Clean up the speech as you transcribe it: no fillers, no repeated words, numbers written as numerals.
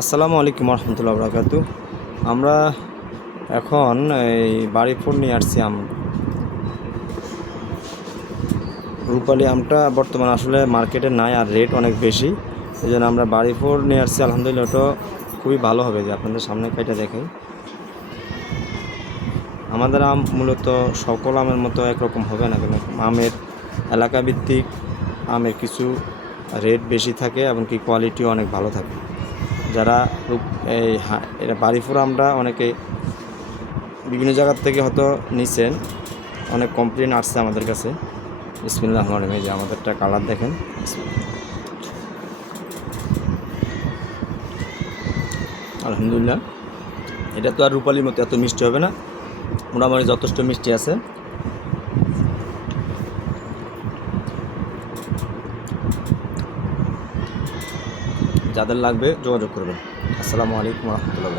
আসসালামু আলাইকুম রহমতুল্লাহ বরকাতু। আমরা এখন এই বাড়ি ফোন নিয়ে আসছি রূপালী আমটা বর্তমানে আসলে মার্কেটে নাই, আর রেট অনেক বেশি। এই জন্য আমরা বাড়ি ফোর নিয়ে আসছি। আলহামদুলিল্লাহ ওটা খুবই ভালো হবে। যে আপনাদের সামনে কাইটা দেখেন, আমাদের আম মূলত সকল আমের মতো একরকম হবে না, কিন্তু আমের এলাকা ভিত্তিক আমের কিছু রেট বেশি থাকে, এমনকি কোয়ালিটিও অনেক ভালো থাকে। যারা এটা বাড়িপুর আমরা অনেকে বিভিন্ন জায়গার থেকে হয়তো নিছেন, অনেক কমপ্লেন আসছে আমাদের কাছে। বিসমিল্লাহ রহমানির রহিম। যে আমাদেরটা কালার দেখেন, আলহামদুলিল্লাহ। এটা তো আর রূপালির মতো এত মিষ্টি হবে না, মোটামুটি যথেষ্ট মিষ্টি আছে। যাদের লাগবে যোগাযোগ করবেন। আসসালামু আলাইকুম রহমতুল্লাহ।